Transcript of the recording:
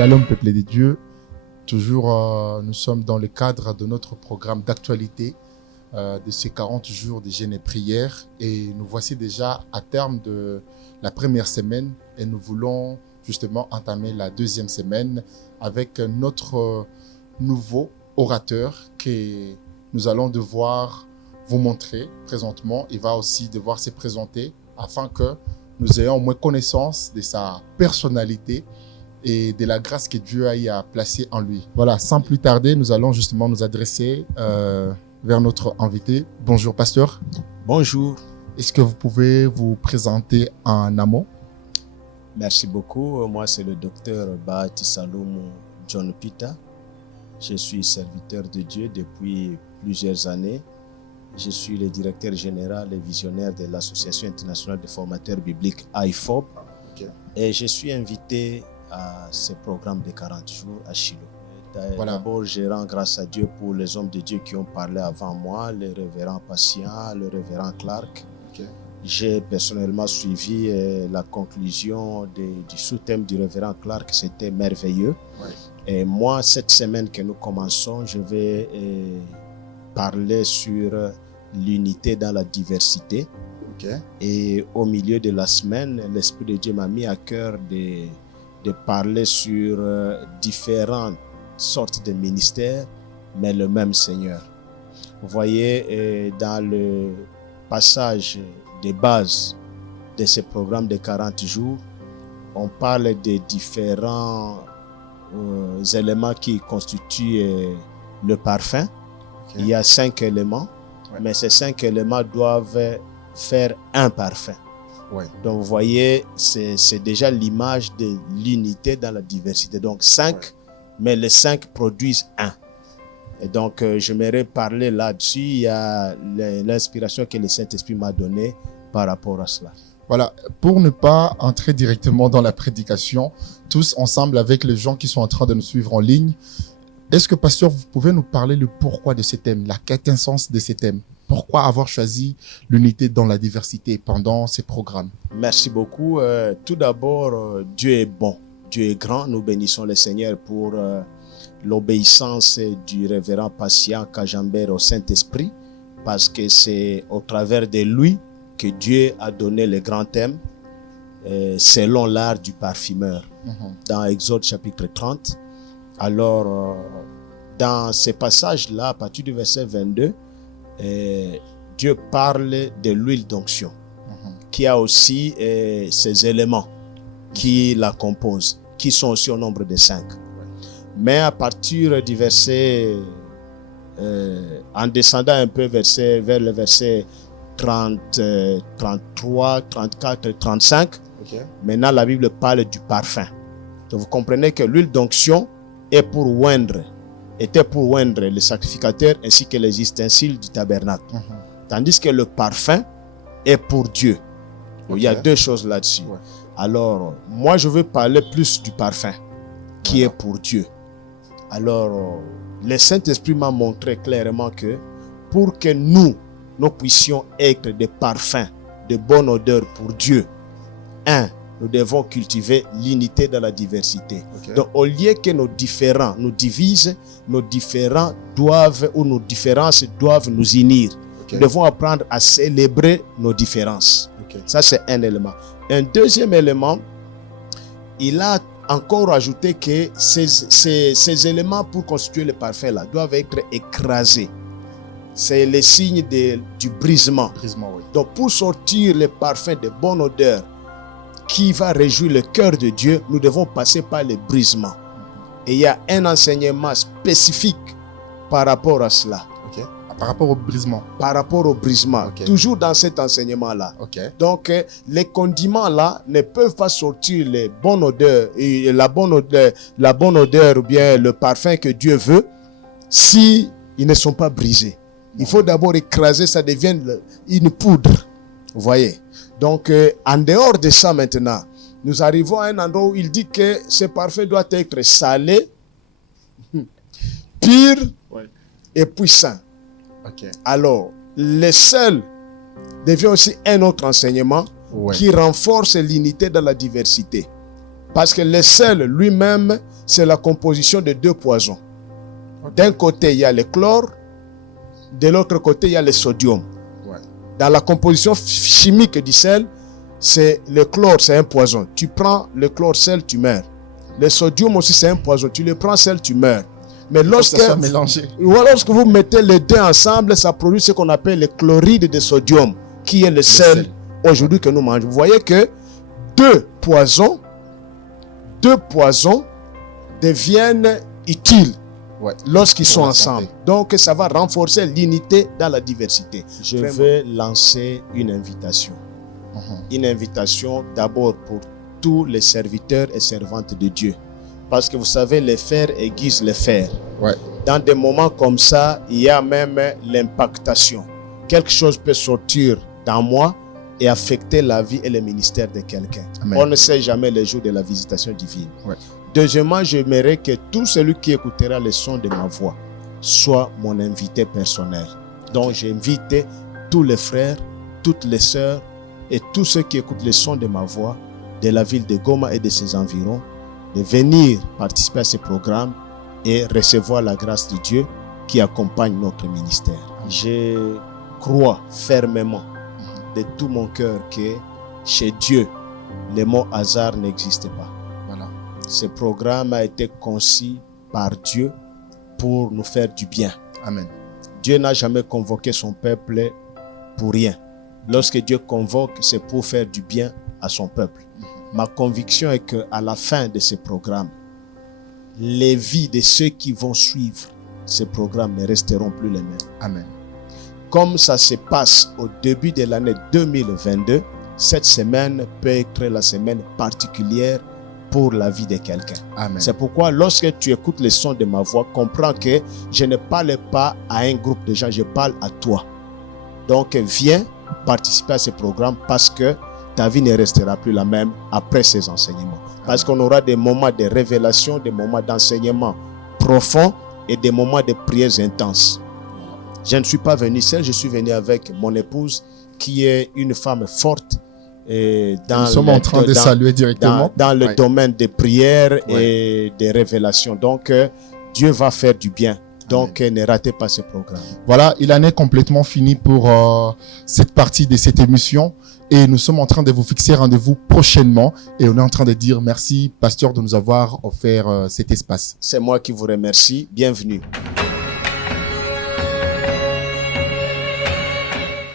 Shalom, peuple de Dieu. Toujours, nous sommes dans le cadre de notre programme d'actualité de ces 40 jours de jeûne et prière. Et nous voici déjà à terme de la première semaine et nous voulons justement entamer la deuxième semaine avec notre nouveau orateur que nous allons devoir vous montrer présentement. Il va aussi devoir se présenter afin que nous ayons au moins connaissance de sa personnalité et de la grâce que Dieu a placée en lui. Voilà, sans plus tarder, nous allons justement nous adresser vers notre invité. Bonjour, pasteur. Bonjour. Est-ce que vous pouvez vous présenter en amont? Merci beaucoup. Moi, c'est le docteur Bahati Saloum John Pita. Je suis serviteur de Dieu depuis plusieurs années. Je suis le directeur général et visionnaire de l'Association internationale de formateurs bibliques IFOB. Et je suis invité à ce programme de 40 jours à Shiloh. Voilà. D'abord, je rends grâce à Dieu pour les hommes de Dieu qui ont parlé avant moi, le révérend Patient, le révérend Clark. J'ai personnellement suivi la conclusion du sous-thème du révérend Clark, c'était merveilleux. Et moi, cette semaine que nous commençons, je vais parler sur l'unité dans la diversité. Et au milieu de la semaine, l'Esprit de Dieu m'a mis à cœur de parler sur différentes sortes de ministères, mais le même Seigneur. Vous voyez, dans le passage de base de ce programme de 40 jours, on parle des différents éléments qui constituent le parfum. Il y a 5 éléments, mais ces 5 éléments doivent faire un parfum. Donc vous voyez, c'est déjà l'image de l'unité dans la diversité. Donc 5, mais les 5 produisent 1. Et donc j'aimerais parler là-dessus. Il y a l'inspiration que le Saint-Esprit m'a donnée par rapport à cela. Voilà, pour ne pas entrer directement dans la prédication, tous ensemble avec les gens qui sont en train de nous suivre en ligne, est-ce que, pasteur, vous pouvez nous parler le pourquoi de ces thèmes, la quintessence de ces thèmes? Pourquoi avoir choisi l'unité dans la diversité pendant ces programmes? Merci beaucoup. Tout d'abord, Dieu est bon, Dieu est grand. Nous bénissons le Seigneur pour l'obéissance du révérend Patient Kajambert au Saint-Esprit, parce que c'est au travers de lui que Dieu a donné le grand thème selon l'art du parfumeur. Dans Exode chapitre 30. Alors, dans ces passages-là, à partir du verset 22, Dieu parle de l'huile d'onction, qui a aussi ces éléments qui la composent, qui sont aussi au nombre de 5. Mais à partir du verset, en descendant un peu vers le verset 30, 33, 34 et 35, maintenant la Bible parle du parfum. Donc vous comprenez que l'huile d'onction était pour oindre le sacrificateur ainsi que les ustensiles du tabernacle. Tandis que le parfum est pour Dieu. Il y a 2 choses là-dessus. Alors, moi je veux parler plus du parfum qui est pour Dieu. Alors, le Saint-Esprit m'a montré clairement que pour que nous puissions être des parfums de bonne odeur pour Dieu, nous devons cultiver l'unité dans la diversité. Donc, au lieu que nos différends nous divisent, nos différences doivent nous unir. Nous devons apprendre à célébrer nos différences. Ça, c'est un élément. Un deuxième élément, il a encore ajouté que ces éléments pour constituer le parfum-là doivent être écrasés. C'est le signe du brisement. Donc, pour sortir le parfum de bonne odeur, qui va réjouir le cœur de Dieu, nous devons passer par le brisement. Et il y a un enseignement spécifique par rapport à cela. Par rapport au brisement. Par rapport au brisement. Toujours dans cet enseignement-là. Donc, les condiments-là ne peuvent pas sortir les bonnes odeurs, et la bonne odeur ou bien le parfum que Dieu veut, si ils ne sont pas brisés. Il faut d'abord écraser, ça devient une poudre. Vous voyez? Donc, en dehors de ça maintenant, nous arrivons à un endroit où il dit que ce parfum doit être salé, pur et puissant. Alors, le sel devient aussi un autre enseignement qui renforce l'unité dans la diversité. Parce que le sel lui-même, c'est la composition de 2 poisons. D'un côté, il y a le chlore, de l'autre côté, il y a le sodium. Ouais. Dans la composition chimique du sel, c'est le chlore, c'est un poison. Tu prends le chlore sel, tu meurs. Le sodium aussi, c'est un poison. Tu le prends sel, tu meurs. Mais lorsque vous mettez les deux ensemble, ça produit ce qu'on appelle le chloride de sodium, qui est le sel aujourd'hui que nous mangeons. Vous voyez que deux poisons deviennent utiles lorsqu'ils sont ensemble. Donc, ça va renforcer l'unité dans la diversité. Je vais lancer une invitation. Une invitation d'abord pour tous les serviteurs et servantes de Dieu. Parce que vous savez, les fers aiguisent les fers. Ouais. Dans des moments comme ça, il y a même l'impactation. Quelque chose peut sortir dans moi et affecter la vie et le ministère de quelqu'un. On ne sait jamais le jour de la visitation divine. Ouais. Deuxièmement, j'aimerais que tout celui qui écoutera le son de ma voix soit mon invité personnel. Donc, j'invite tous les frères, toutes les sœurs et tous ceux qui écoutent le son de ma voix de la ville de Goma et de ses environs de venir participer à ce programme et recevoir la grâce de Dieu qui accompagne notre ministère. Je crois fermement de tout mon cœur que chez Dieu, le mot hasard n'existe pas. Voilà. Ce programme a été conçu par Dieu pour nous faire du bien. Amen. Dieu n'a jamais convoqué son peuple pour rien. Lorsque Dieu convoque, c'est pour faire du bien à son peuple. Ma conviction est qu'à la fin de ce programme, les vies de ceux qui vont suivre ce programme ne resteront plus les mêmes. Amen. Comme ça se passe au début de l'année 2022, cette semaine peut être la semaine particulière pour la vie de quelqu'un. Amen. C'est pourquoi lorsque tu écoutes le son de ma voix, comprends que je ne parle pas à un groupe de gens, je parle à toi. Donc viens participer à ce programme parce que ta vie ne restera plus la même après ces enseignements. Parce qu'on aura des moments de révélation, des moments d'enseignement profond et des moments de prières intenses. Je ne suis pas venu seul, je suis venu avec mon épouse qui est une femme forte. Et nous sommes en train de saluer directement. Dans le domaine des prières et des révélations. Donc, Dieu va faire du bien. Donc, ne ratez pas ce programme. Voilà, il en est complètement fini pour cette partie de cette émission. Et nous sommes en train de vous fixer rendez-vous prochainement. Et on est en train de dire merci, pasteur, de nous avoir offert cet espace. C'est moi qui vous remercie. Bienvenue.